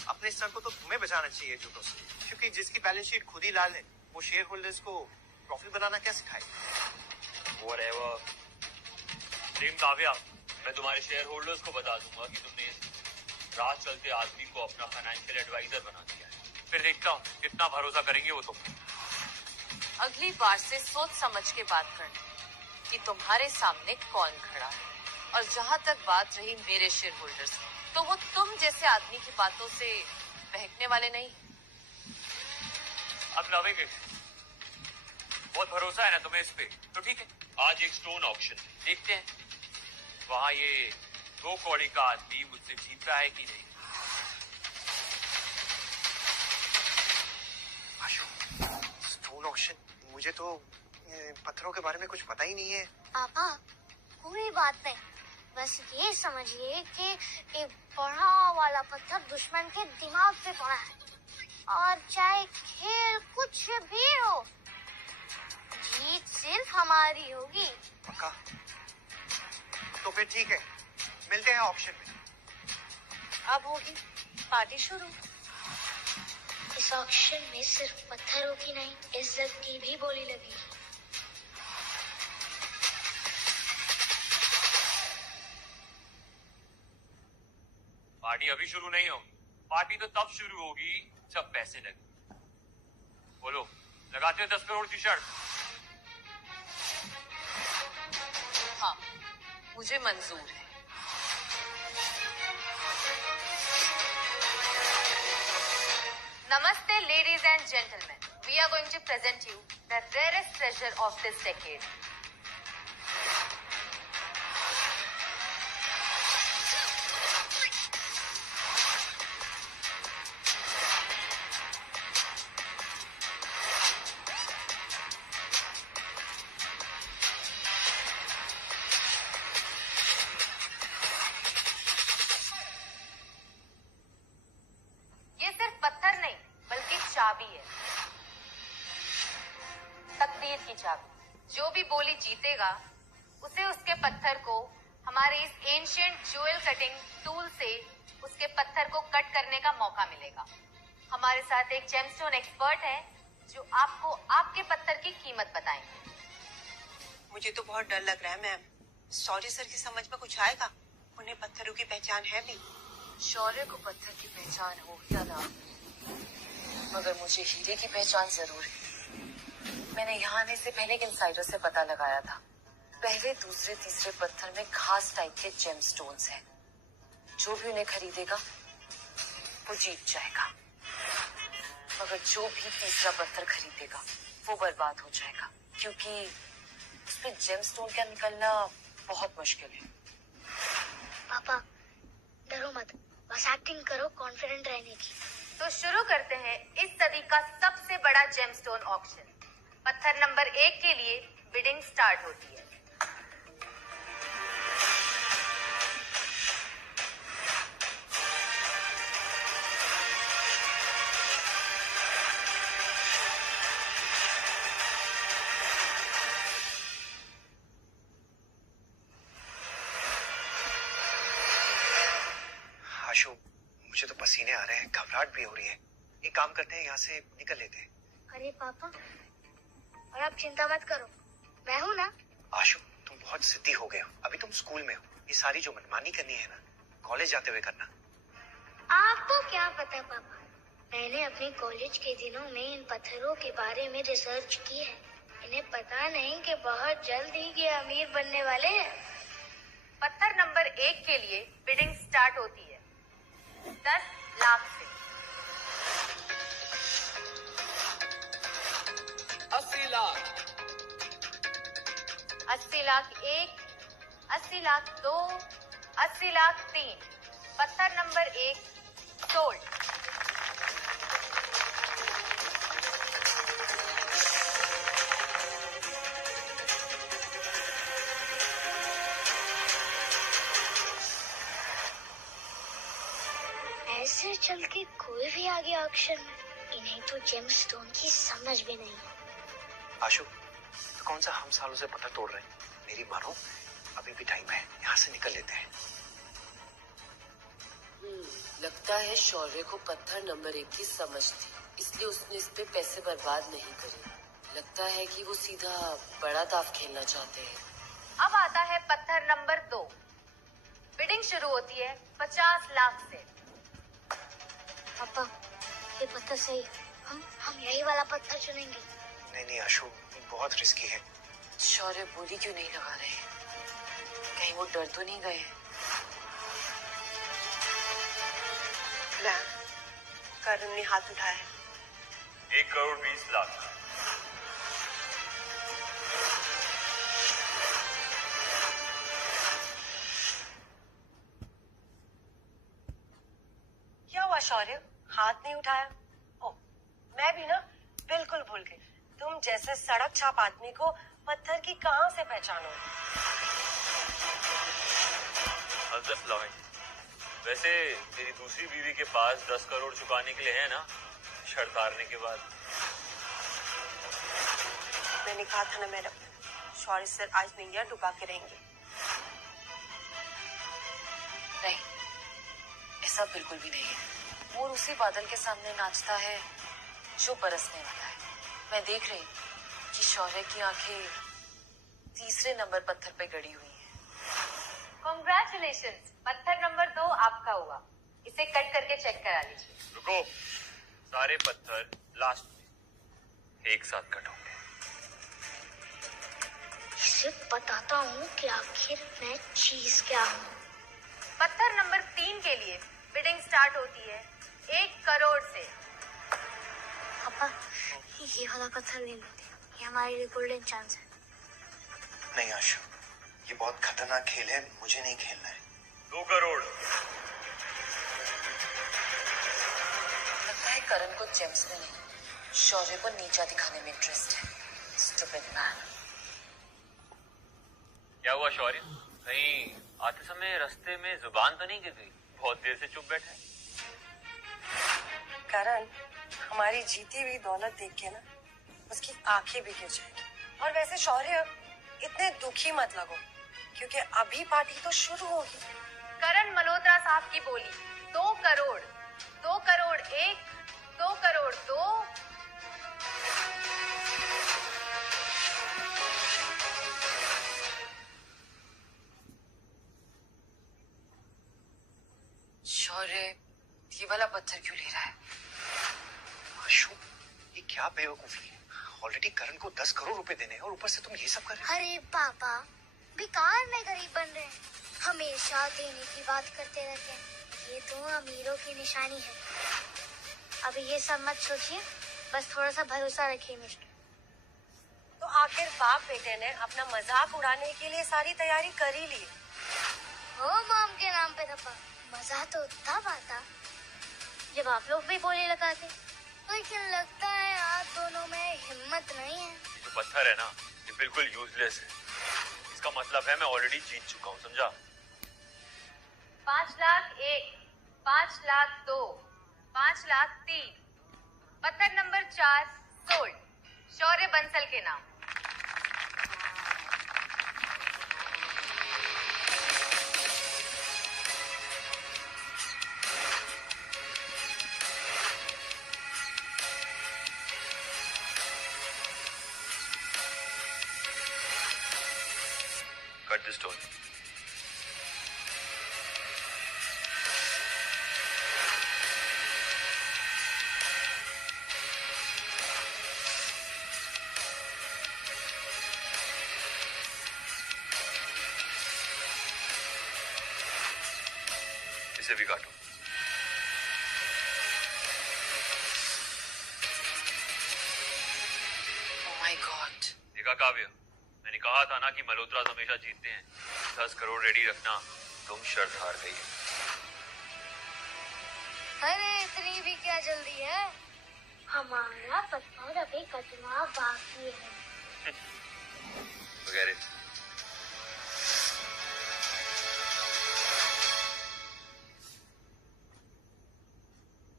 अपने सर को तो तुम्हें बचाना चाहिए जूतों से, क्योंकि जिसकी बैलेंस शीट खुद ही लाल है, वो शेयर होल्डर्स को प्रॉफिट बनाना क्या सिखाए। Whatever. प्रेम काव्या, मैं तुम्हारे शेयर होल्डर्स को बता दूंगा कि तुमने इस राह चलते आदमी को अपना फाइनेंशियल एडवाइजर बना दिया है। फिर देखता हूँ कितना भरोसा करेंगे वो तुम। अगली बार से सोच समझ के बात करना कि तुम्हारे सामने कौन खड़ा है। और जहाँ तक बात रही मेरे शेयर होल्डर्स, तो वो तुम जैसे आदमी की बातों से बहकने वाले नहीं। अब लवेंगे, बहुत भरोसा है ना तुम्हें इस पे, तो ठीक है। आज एक स्टोन ऑक्शन देखते हैं, वहाँ ये 2 कौड़ी का आदमी मुझसे जीत रहा है कि नहीं। आशु, स्टोन ऑक्शन? मुझे तो पत्थरों के बारे में कुछ पता ही नहीं है। पापा, कोई बात नहीं, बस ये समझिए कि एक बड़ा वाला पत्थर दुश्मन के दिमाग पे पड़ा है, और चाहे खेल कुछ भी हो, जीत सिर्फ हमारी होगी। पक्का? तो फिर ठीक है, मिलते हैं ऑप्शन में। अब होगी पार्टी शुरू। इस ऑक्शन में सिर्फ पत्थरों की नहीं, इज्जत की भी बोली लगी। पार्टी अभी शुरू नहीं होगी, पार्टी तो तब शुरू होगी जब पैसे लगे। बोलो, लगाते हो 10 करोड़ की शर्त? हाँ, मुझे मंजूर है। Namaste, ladies and gentlemen. We are going to present you the rarest treasure of this decade. ये सिर्फ पत्थर नहीं, बल्कि चाबी है, तकदीर की चाबी। जो भी बोली जीतेगा, उसे उसके पत्थर को हमारे इस एंशिएंट ज्वेल कटिंग टूल से उसके पत्थर को कट करने का मौका मिलेगा। हमारे साथ एक जेमस्टोन एक्सपर्ट है जो आपको आपके पत्थर की कीमत बताएंगे। मुझे तो बहुत डर लग रहा है मैम। सॉरी सर की समझ में कुछ आएगा? उन्हें पत्थरों की पहचान है भी। शौर्य को पत्थर की पहचान हो या ना, मगर मुझे हीरे की पहचान जरूर है। मैंने यहाँ आने से पहले एक इनसाइडर से पता लगाया था। पहले, दूसरे, तीसरे पत्थर में खास टाइप के जेमस्टोन्स हैं। जो भी उन्हें खरीदेगा वो जीत जाएगा, मगर जो भी तीसरा पत्थर खरीदेगा वो बर्बाद हो जाएगा, क्योंकि उसमें जेमस्टोन का निकलना बहुत मुश्किल है। पापा डरो मत, बस एक्टिंग करो कॉन्फिडेंट रहने की। तो शुरू करते हैं इस सदी का सबसे बड़ा जेमस्टोन ऑक्शन। पत्थर नंबर 1 के लिए बिडिंग स्टार्ट होती है। आशु, मुझे तो पसीने आ रहे हैं, घबराहट भी हो रही है। एक काम करते हैं, यहाँ से निकल लेते हैं। अरे पापा, और आप चिंता मत करो, मैं हूँ ना। आशु, तुम बहुत जिद्दी हो गए हो। अभी तुम स्कूल में हो, ये सारी जो मनमानी करनी है ना, कॉलेज जाते हुए करना। आपको क्या पता पापा, मैंने अपने कॉलेज के दिनों में इन पत्थरों के बारे में रिसर्च की है। इन्हें पता नहीं कि बहुत जल्द ही ये अमीर बनने वाले हैं। पत्थर नंबर 1 के लिए बिडिंग स्टार्ट होती है 10 लाख से। 80 लाख, 80 लाख 1, 80 लाख 2, 80 लाख 3। पत्थर नंबर 1 सोल्ड। ऐसे चल के कोई भी आ गया ऑक्शन में, इन्हें तो जेमस्टोन की समझ भी नहीं है। आशु, तो कौन सा हम सालों से पत्थर तोड़ रहे हैं? मेरी मानो, अभी भी टाइम है, यहाँ से निकल लेते हैं। लगता है शौर्य को पत्थर नंबर 1 की समझ थी, इसलिए उसने इस पे पैसे बर्बाद नहीं करे। लगता है कि वो सीधा बड़ा दाव खेलना चाहते हैं। अब आता है पत्थर नंबर 2। बिडिंग शुरू होती है 50 लाख से। पापा, ये पत्थर सही, हम यही वाला पत्थर चुनेंगे। नहीं आशु, बहुत रिस्की है। शौर्य बोली क्यों नहीं लगा रहे? कहीं वो डर तो नहीं गए? करण ने हाथ उठाया। 1 करोड़ 20 लाख। क्या हुआ शौर्य, हाथ नहीं उठाया? ओ, मैं भी ना बिल्कुल भूल गई। तुम जैसे सड़क छाप आदमी को पत्थर की कहां से पहचानो? वैसे तेरी दूसरी बीवी के पास 10 करोड़ चुकाने के लिए है ना, शर्त हारने के बाद। मैंने कहा था ना मैडम, शौर्य सर आज नहीं यार डुबा के रहेंगे। नहीं, ऐसा बिल्कुल भी नहीं है। मोर उसी बादल के सामने नाचता है जो बरसने वाला है। मैं देख रही कि शौर्य की आंखें तीसरे नंबर पत्थर पे गड़ी हुई हैं। Congratulations, पत्थर नंबर 2 आपका हुआ। इसे कट करके चेक करा लीजिए। रुको, सारे पत्थर लास्ट में एक साथ कट होंगे। इसे बताता हूँ कि आखिर मैं चीज क्या हूँ। पत्थर नंबर 3 के लिए बिडिंग स्टार्ट होती है 1 करोड़ से। पापा, ये वाला पत्थर ले लो, ये हमारे लिए गोल्डन चांस है। नहीं आशु, ये बहुत खतरनाक खेल है, मुझे नहीं खेलना है। 2 करोड़। लगता है करण को जेम्स में नहीं, शौर्य को नीचा दिखाने में इंटरेस्ट है। Stupid man. क्या हुआ शौर्य, कहीं आते समय रास्ते में जुबान तो नहीं गिर गई? बहुत देर से चुप बैठा है। करण, हमारी जीती हुई दौलत देख के ना उसकी आंखें भी गिर जाएंगी। और वैसे शौर्य, इतने दुखी मत लगो, क्योंकि अभी पार्टी तो शुरू होगी। करण मल्होत्रा साहब की बोली 2 करोड़, 2 करोड़ 1, 2 करोड़ 2। शौर्य ये वाला पत्थर क्यों ले रहा है? आशु, ये क्या बेवकूफी है? ऑलरेडी करण को 10 करोड़ रुपए देने हैं और ऊपर से तुम ये सब कर रहे हो। अरे पापा, बेकार में गरीब बन रहे हैं, हमेशा देने की बात करते रहते हैं। ये तो अमीरों की निशानी है। अभी ये सब मत सोचिए, बस थोड़ा सा भरोसा रखिए मिस्टर। तो आखिर बाप बेटे ने अपना मजाक उड़ाने के लिए सारी तैयारी कर ही ली। हो मॉम के नाम पे धप्पा। मजा तो तब आता जब आप लोग भी बोले लगाते, लेकिन लगता है आप दोनों में हिम्मत नहीं है। ये जो पत्थर है ना, ये बिल्कुल यूजलेस है। इसका मतलब है मैं ऑलरेडी जीत चुका हूँ, समझा? 5,01,000, 5,02,000, 5,03,000। पत्थर नंबर 4 सोल्ड, शौर्य बंसल के नाम। Cut the stone. इसे भी काटो। Oh my God. देखा काव्य, मैंने कहा था ना कि मल्होत्रा हमेशा जीतते हैं। 10 करोड़ रेडी रखना, तुम शर्त हार गई। अरे इतनी भी क्या जल्दी है, हमारा पत्थर अभी कटना बाकी है। वगैरह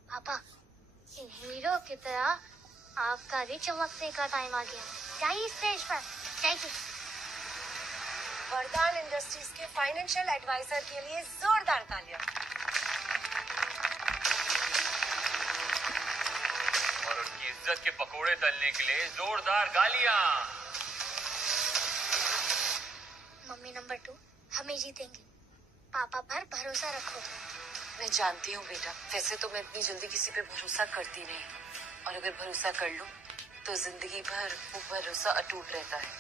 पापा, इन हीरो की तरह आपका भी चमकने का टाइम आ गया। जाइए स्टेज पर, जाइए। वरदान इंडस्ट्रीज के फाइनेंशियल एडवाइजर के लिए जोरदार तालियां। और उनकी इज्जत के पकोड़े तलने के लिए जोरदार गालियां। मम्मी नंबर 2 हमें जीतेंगे, पापा पर भरोसा रखो। मैं जानती हूँ बेटा, वैसे तो मैं इतनी जल्दी किसी पे भरोसा करती नहीं, और अगर भरोसा कर लूं तो जिंदगी भर वो भरोसा अटूट रहता है।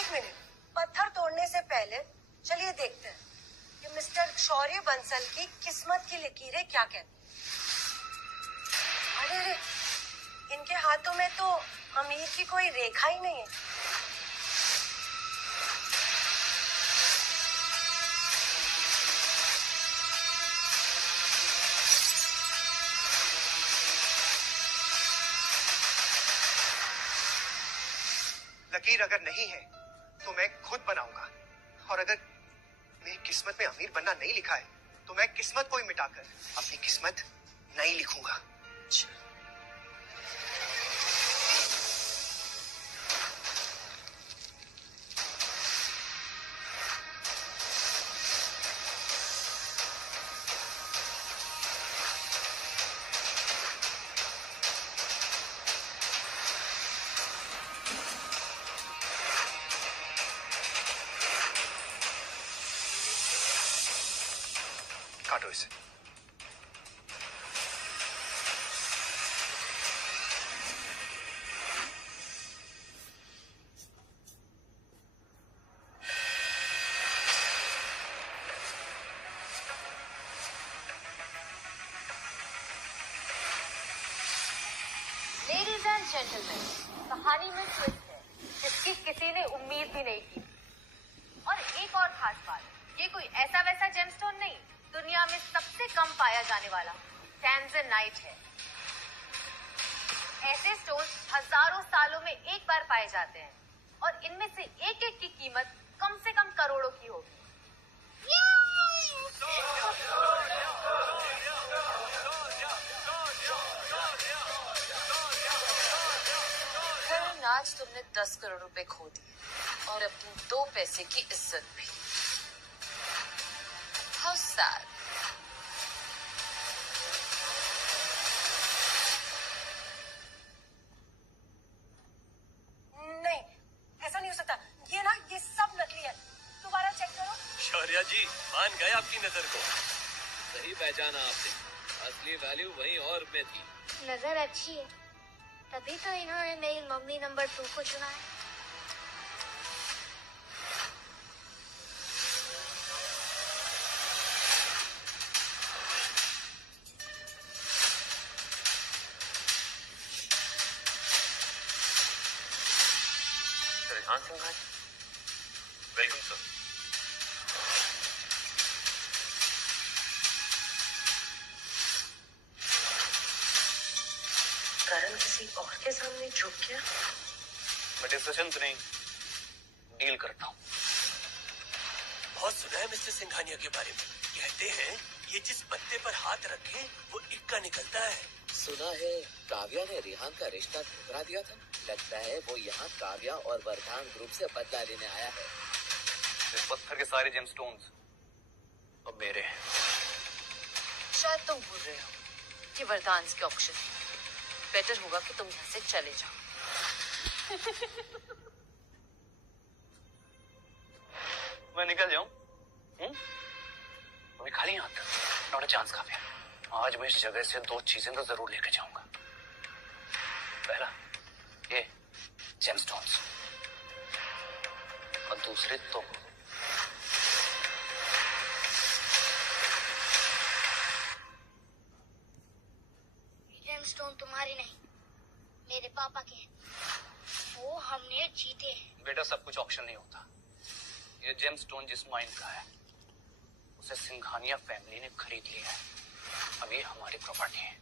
एक मिनट, पत्थर तोड़ने से पहले चलिए देखते हैं कि मिस्टर शौर्य बंसल की किस्मत की लकीरें क्या कहती हैं। अरे इनके हाथों में तो अमीर की कोई रेखा ही नहीं है। लकीर अगर नहीं है तो मैं खुद बनाऊंगा, और अगर मेरी किस्मत में अमीर बनना नहीं लिखा है तो मैं किस्मत को ही मिटाकर अपनी किस्मत नहीं लिखूंगा। काटो इसे। लेडीज एंड जेंटलमैन, कहानी में ट्विस्ट है जिसकी किसी ने उम्मीद भी नहीं की। और एक और खास बात, ये कोई ऐसा वैसा जेमस्टोन नहीं, दुनिया में सबसे कम पाया जाने वाला टैंजनाइट है। ऐसे स्टोन हजारों सालों में एक बार पाए जाते हैं, और इनमें से एक एक की कीमत कम से कम करोड़ों की होगी। करण, आज तुमने 10 करोड़ रुपए खो दिए और अपनी 2 पैसे की इज्जत भी। How sad. नहीं, ऐसा नहीं हो सकता। ये ना, ये सब नकली है। दोबारा चेक करो। शौर्या जी, मान गए आपकी नजर को। सही पहचाना आपने, असली वैल्यू वहीं और में थी। नजर अच्छी है, तभी तो इन्होंने मेरी मम्मी नंबर 2 को चुना है। जानते हो ना? Welcome sir. करण किसी और के सामने झुक गया। मैं डिस्कशन नहीं, डील करता हूँ। बहुत सुना है मिस्टर सिंघानिया के बारे में। कहते हैं ये जिस पत्ते पर हाथ रखे वो इक्का निकलता है। सुना है काव्या ने रिहान का रिश्ता ठुकरा दिया था। लगता है वो यहाँ काव्या और वरदान ग्रुप से बदला लेने आया है। इस पत्थर के सारे जेमस्टोन्स अब मेरे हैं। शायद तुम भूल रहे हो कि वरदान के ऑक्शन बेटर होगा कि तुम यहाँ से चले जाओ। मैं निकल जाऊं? अभी खाली हाथ नॉट अ चांस काव्या। आज मैं इस जगह से 2 चीजें तो जरूर लेके जाऊंगा। पहला ये जेमस्टोन्स और दूसरे तुम। जेमस्टोन तुम्हारे नहीं, मेरे पापा के हैं। वो हमने जीते हैं। बेटा सब कुछ ऑक्शन नहीं होता। ये जेमस्टोन जिस माइन का है उसे सिंघानिया फैमिली ने खरीद लिया है। अब ये हमारी प्रॉपर्टी है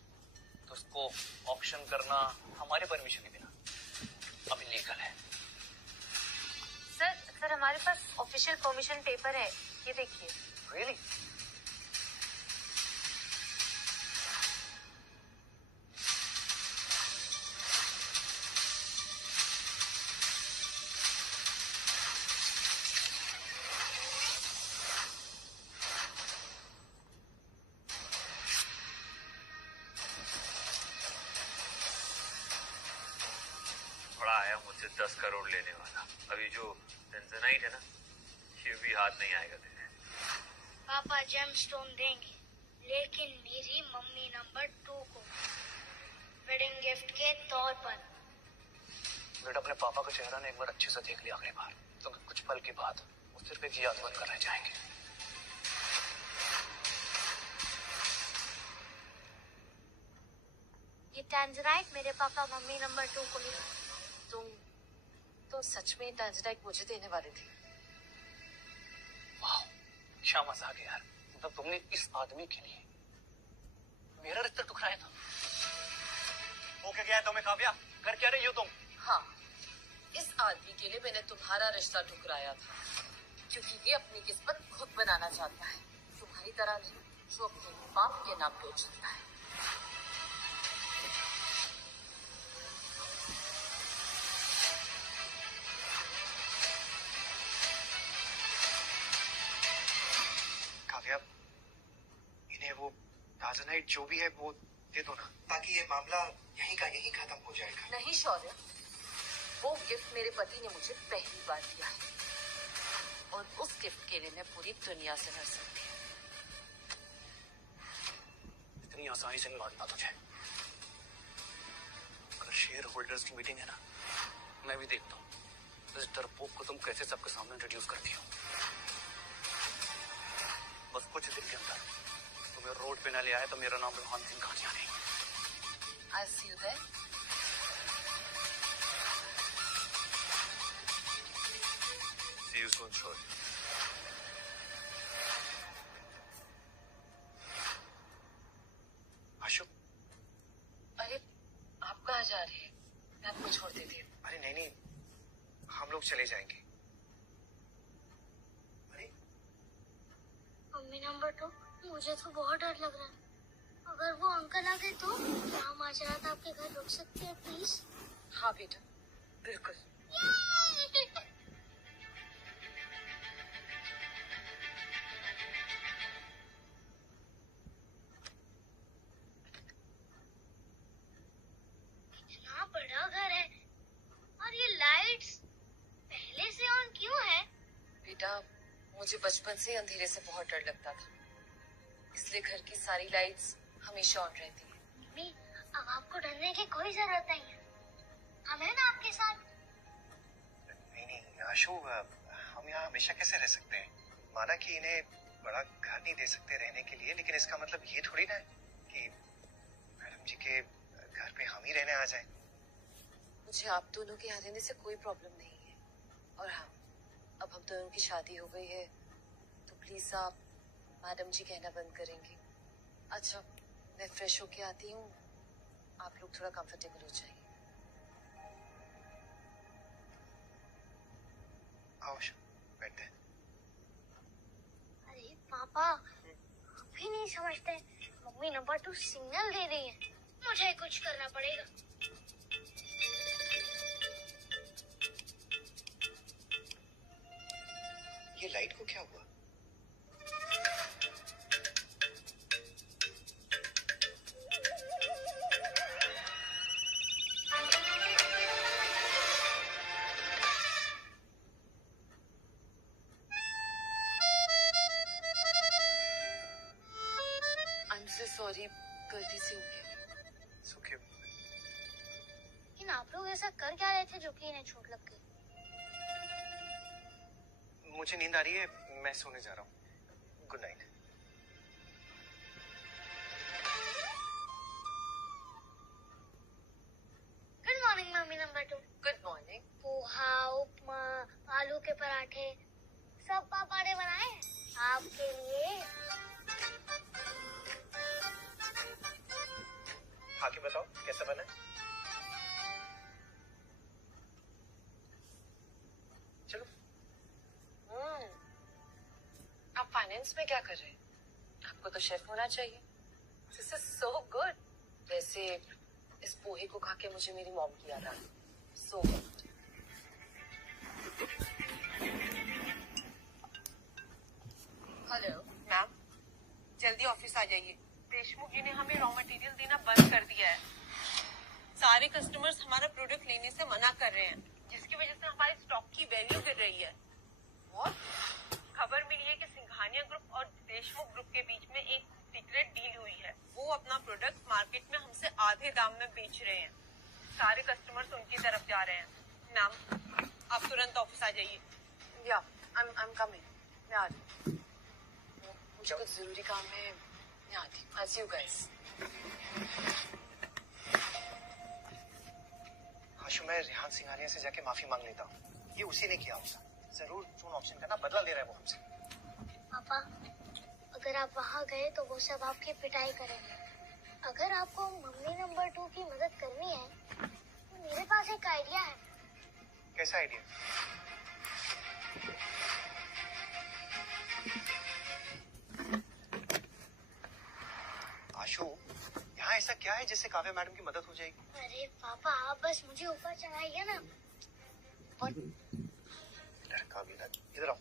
तो उसको ऑक्शन करना हमारे परमिशन के बिना अब इलीगल है। सर हमारे पास ऑफिशियल परमिशन पेपर है, ये देखिए। रियली? आया मुझसे 10 करोड़ लेने वाला। अभी जो टेंशनाइट है ना, ये भी हाथ नहीं आएगा तेरे। पापा जेमस्टोन देंगे, लेकिन मेरी मम्मी नंबर 2 को वेडिंग गिफ्ट के तौर पर। बेटा अपने पापा का चेहरा ने एक बार अच्छे से देख लिया आखिरी बार, तो कुछ पल के बाद वो सिर्फ एक याद बन कर रह जाएंगे। ये टैंजराइट मेरे पापा मम्मी नंबर 2 को मिला। तुम सच में टैंजराइट मुझे देने वाले थे? वाह, क्या मजा आ गया यार। मतलब तुमने इस आदमी के लिए मेरा रिश्ता ठुकराया था। हो क्या गया तुम्हें काव्या? कर क्या रही हो तुम? हाँ, इस आदमी के लिए मैंने तुम्हारा रिश्ता ठुकराया था, क्योंकि ये अपनी किस्मत खुद बनाना चाहता है, तुम्हारी तरह नहीं जो अपने बाप के नाम पे उछलता है। काव्या, इन्हें वो टांजनाइट जो भी है वो दे दो ना, ताकि ये मामला यहीं का यहीं खत्म हो जाएगा। नहीं शौर्य, वो गिफ्ट मेरे पति ने मुझे पहली बार दिया है, और उस गिफ्ट के लिए मैं पूरी दुनिया से लड़ सकती हूँ। इतनी आसानी से नहीं लौटना तुझे। अगर शेयर होल्डर्स की मीटिंग है ना, मैं भी देखता हूँ इस डरपोक को तुम कैसे सबके सामने इंट्रोड्यूस करती हो। बस कुछ दिन के अंदर तुम्हें रोड पे न ले आया तो मेरा नाम रोहन सिंघानिया नहीं। I'll see you there. See you soon, Shorty. आशु, अरे आप कहाँ जा रहे हैं? मैं आपको छोड़ देती हूँ। अरे नहीं नहीं, हम लोग चले जाएंगे। अरे मम्मी नंबर 2, मुझे तो बहुत डर लग रहा है। अगर वो अंकल आ गए तो क्या हम आज रात आपके घर रुक सकते हैं प्लीज? हाँ बेटा, बिल्कुल। इतना बड़ा घर है और ये लाइट्स पहले से ऑन क्यों है? बेटा, मुझे बचपन से अंधेरे से बहुत डर लगता था, इसलिए घर की सारी लाइट्स हमेशा ऑन रहती है। मम्मी, अब आपको डरने की कोई जरूरत नहीं है, हम हैं ना आपके साथ। नहीं नहीं आशु, हम यहाँ हमेशा कैसे रह सकते हैं? माना कि इन्हें बड़ा घर नहीं दे सकते रहने के लिए, लेकिन इसका मतलब ये थोड़ी ना है कि मैडम जी के घर पे हम ही रहने आ जाएं। मुझे आप दोनों के यहाँ रहने से कोई प्रॉब्लम नहीं है, और हाँ, अब हम दोनों की शादी हो गई है तो प्लीज आप मैडम जी कहना बंद करेंगे। अच्छा, मैं फ्रेश होके आती हूँ, आप लोग थोड़ा कंफर्टेबल हो जाइए। आओ आशु, बैठते हैं। अरे पापा अभी नहीं समझते, मम्मी नंबर 2 सिग्नल दे रही है, मुझे कुछ करना पड़ेगा। ये लाइट को क्या हुआ? सॉरी, गलती से हो गया। सुखी, लेकिन आप लोग ऐसा कर क्या रहे थे जो कि इन्हें चोट लग गई? मुझे नींद आ रही है, मैं सोने जा रहा हूँ। Good night. Good morning mummy number 2। Good morning. Poha, upma, आलू के पराठे सब पापा ने बनाए हैं आपके लिए। खा के बताओ कैसा बना है? चलो। आप फाइनेंस में क्या कर रहे हैं? आपको तो शेफ होना चाहिए। This is so good. वैसे इस पोहे को खा के मुझे मेरी मॉम की याद आ गई। So good. हेलो मैम, जल्दी ऑफिस आ जाइए। देशमुख जी ने हमें रॉ मटेरियल देना बंद कर दिया है। सारे कस्टमर्स हमारा प्रोडक्ट लेने से मना कर रहे हैं, जिसकी वजह से हमारे स्टॉक की वैल्यू गिर रही है। और खबर मिली है कि सिंघानिया ग्रुप और देशमुख ग्रुप के बीच में एक सीक्रेट डील हुई है। वो अपना प्रोडक्ट मार्केट में हमसे आधे दाम में बेच रहे हैं। सारे कस्टमर्स उनकी तरफ जा रहे हैं। मैम, आप तुरंत ऑफिस आ जाइए। या आई एम कमिंग। मैं आ रही हूँ। मुझे कुछ जरूरी काम है, मैं आती हूँ। I'll see you guys. आशु, मैं रेहान सिंघानिया से जाके माफी मांग लेता हूँ। ये उसी ने किया होगा। जरूर चून ऑप्शन का ना बदला ले रहा है वो हमसे। पापा, अगर आप वहाँ गए तो वो सब आपकी पिटाई करेंगे। अगर आपको मम्मी नंबर 2 की मदद करनी है तो मेरे पास एक आइडिया है। कैसा आइडिया? आशु, यहाँ ऐसा क्या है जिससे काव्या मैडम की मदद हो जाएगी? अरे पापा, आप बस मुझे ऊपर चढ़ाइए ना। लड़का भी लग, इधर आओ।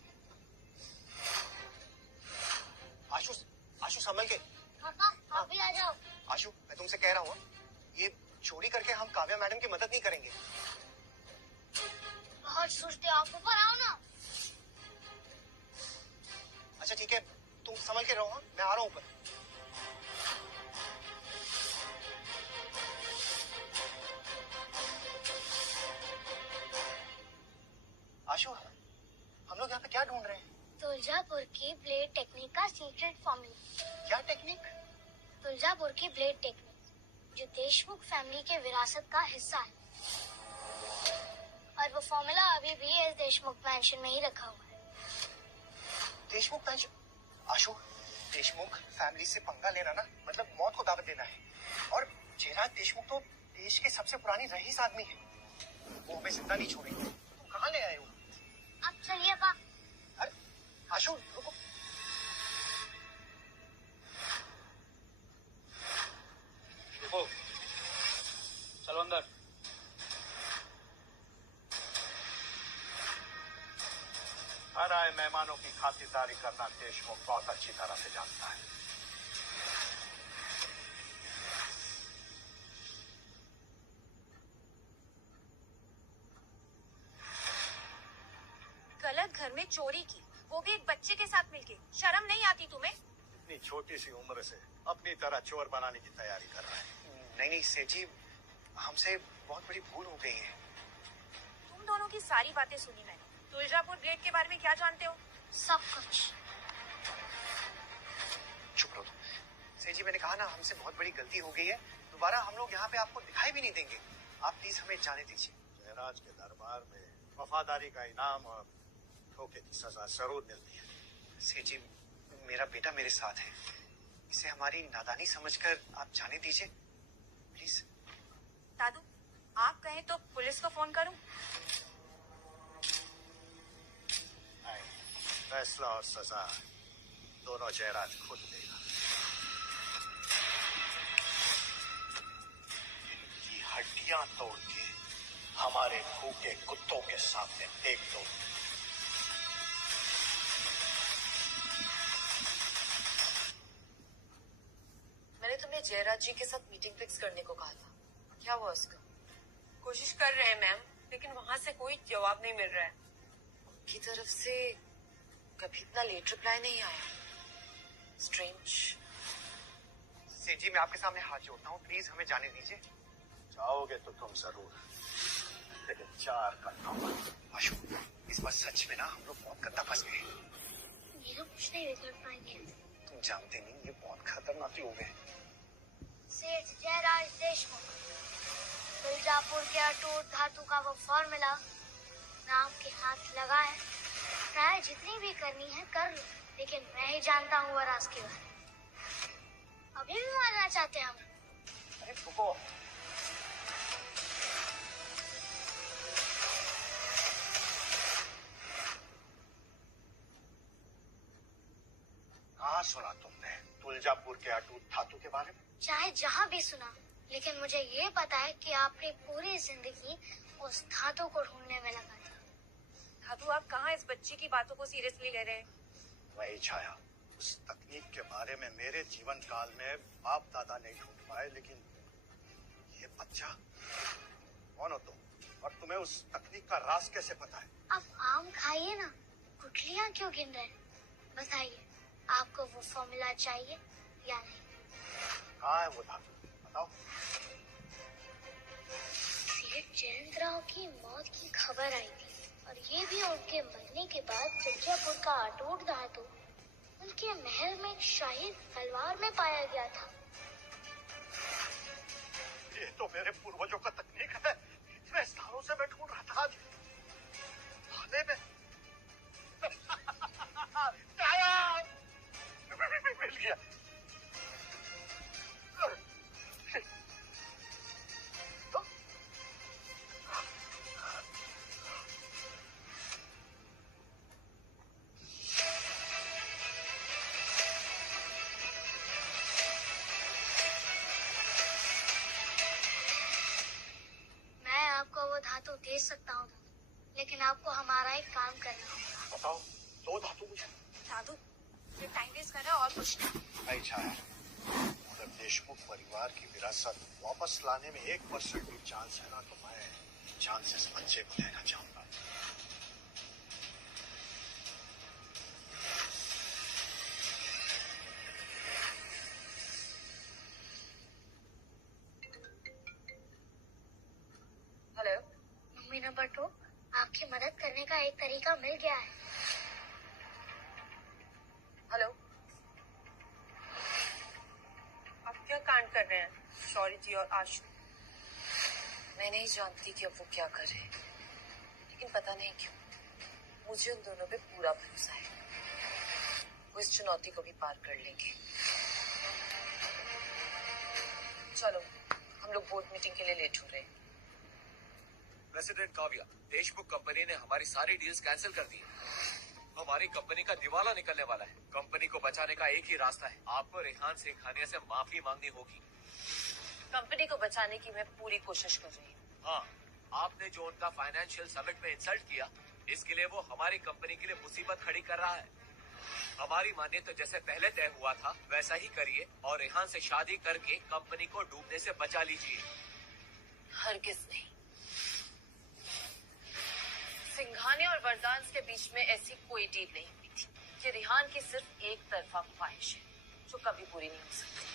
आशु, आशु संभल के। पापा, आप भी आ जाओ। आशु, मैं तुमसे कह रहा हूँ, ये चोरी करके हम काव्या मैडम की मदद नहीं करेंगे। बहुत सोचते हो, आप ऊपर आओ ना। अच्छा ठीक है, तुम संभल के रहो। मैं आ रहा हूँ ऊपर। आशु, हम लोग यहाँ पे क्या ढूंढ रहे हैं? तुलजापुर की ब्लेड टेक्निक का सीक्रेट फॉर्मूला। क्या टेक्निक? तुलजापुर की ब्लेड टेक्निक, जो देशमुख फैमिली के विरासत का हिस्सा है। और वो फॉर्मूला अभी भी इस देशमुख पेंशन में ही रखा हुआ है। देशमुख पेंशन? आशु, देशमुख फैमिली से पंगा लेना ना मतलब मौत को दावत देना है। और जयराज देशमुख तो देश के सबसे पुरानी रईस आदमी है। वो हमें जिंदा नहीं छोड़ेंगे। तुम कहाँ ले आए हो? अब चलिए पा। अरे आशु, रुको। रुको, चलो अंदर। हर आए मेहमानों की खातिरदारी करना देशमुख बहुत अच्छी तरह से जानता है। गलत घर में चोरी की, वो भी एक बच्चे के साथ मिलके। शर्म नहीं आती तुम्हें? इतनी छोटी सी उम्र से अपनी तरह चोर बनाने की तैयारी कर रहा है। नहीं नहीं सेठ जी, हमसे बहुत बड़ी भूल हो गई है। तुम दोनों की सारी बातें सुनी मैंने। तुलजापुर ब्लेड के बारे में क्या जानते हो? सब कुछ। चुप रहो तुम। सेठ जी, मैंने कहा ना, हमसे बहुत बड़ी गलती हो गई है। दोबारा हम लोग यहाँ पे आपको दिखाई भी नहीं देंगे। आप प्लीज हमें जाने दीजिए। जयराज के दरबार में वफादारी का इनाम और धोखे की सजा जरूर मिलती है। सेठ जी, मेरा बेटा मेरे साथ है, इसे हमारी नादानी समझकर आप जाने दीजिए प्लीज। दादू, आप कहें तो पुलिस को फोन करूं? नहीं, फैसला और सजा दोनों जयराज खुद देगा। इनकी हड्डियां तोड़ के हमारे भूखे कुत्तों के सामने फेंक दो। मैंने तुम्हें जयराज जी के साथ मीटिंग फिक्स करने को कहा था, क्या हुआ उसका? कोशिश कर रहे हैं मैम, लेकिन वहाँ से कोई जवाब नहीं मिल रहा है। उनकी तरफ से कभी इतना लेट रिप्लाई नहीं आया। स्ट्रेंज। सेठ जी, मैं आपके सामने हाथ जोड़ता हूँ, प्लीज हमें जाने दीजिए। जाओगे तो तुम जरूर, लेकिन 4 करना मत। आशु, इस बार सच में ना हम लोग बहुत गंदा फंस गए। ये लोग कुछ नहीं बिगड़ पाएंगे। तुम जानते नहीं, ये बहुत खतरनाक लोग हैं। सेठ जयराज देशमुख, मिर्जापुर के अटूट धातु का वो फॉर्मूला नाम के हाथ लगा है। ट्राई जितनी भी करनी है कर लो, लेकिन मैं ही जानता हूँ वो राज के बारे में। अभी भी मारना चाहते हैं हम। अरे रुको, कहाँ सुना तुमने तुलजापुर के अटूट धातु के बारे में? चाहे जहाँ भी सुना, लेकिन मुझे ये पता है कि आपने पूरी जिंदगी उस धातु को ढूंढने में लगा दी। दादू, आप कहाँ इस बच्ची की बातों को सीरियसली ले रहे हैं? वही छाया, उस तकनीक के बारे में मेरे जीवन काल में बाप दादा नहीं ढूंढ पाए, लेकिन ये बच्चा कौन हो तुम, और तुम्हें उस तकनीक का राज कैसे पता है? आप आम खाइए ना, गुठलियाँ क्यों गिन रहे हैं? बताइए, आपको वो फॉर्मूला चाहिए या नहीं? कहाँ है वो धातु, बताओ। सेठ जयंत राव की मौत की खबर आई थी, और ये भी उनके मरने के बाद मिर्जापुर का अटूट धातु उनके महल में एक शाही तलवार में पाया गया था। ये तो मेरे पूर्वजों का तकनीक है। इतने सालों से मैं ढूंढ रहा था, आज भाले में मिल गया। मैं आपको वो धातु दे सकता हूँ, लेकिन आपको हमारा एक काम करना होगा। बताओ, 2 धातु मुझे। दादू, ये टाइम वेस्ट कर रहा है और कुछ नहीं। नहीं छाया, अगर देशमुख परिवार की विरासत वापस लाने में 1% भी चांस है ना, तो मैं जान से इस बच्चे को लेना चाहूंगा। हेलो मम्मी नंबर 2, आपकी मदद करने का एक तरीका मिल गया है। हेलो, आप क्या कांड कर रहे हैं शौर्य जी और आशु? मैं नहीं जानती कि अब वो क्या कर रहे हैं, लेकिन पता नहीं क्यों मुझे उन दोनों पे पूरा भरोसा है। वो इस चुनौती को भी पार कर लेंगे। चलो, हम लोग बोर्ड मीटिंग के लिए लेट हो रहे हैं। प्रेसिडेंट काव्या, देशमुख कंपनी ने हमारी सारी डील्स कैंसिल कर दी। हमारी कंपनी का दिवाला निकलने वाला है। कंपनी को बचाने का एक ही रास्ता है, आपको रेहान सिंघानिया से माफी मांगनी होगी। कंपनी को बचाने की मैं पूरी कोशिश कर रही हूँ। हाँ, आपने जो उनका फाइनेंशियल समिट में इंसल्ट किया, इसके लिए वो हमारी कंपनी के लिए मुसीबत खड़ी कर रहा है। हमारी मानिए तो जैसे पहले तय हुआ था वैसा ही करिए और रेहान से शादी करके कंपनी को डूबने से बचा लीजिए। हरगिज नहीं। सिंघानिया और वरदान के बीच में ऐसी कोई डील नहीं हुई थी। ये रेहान की सिर्फ एक तरफा ख्वाहिश है जो कभी पूरी नहीं हो सकती।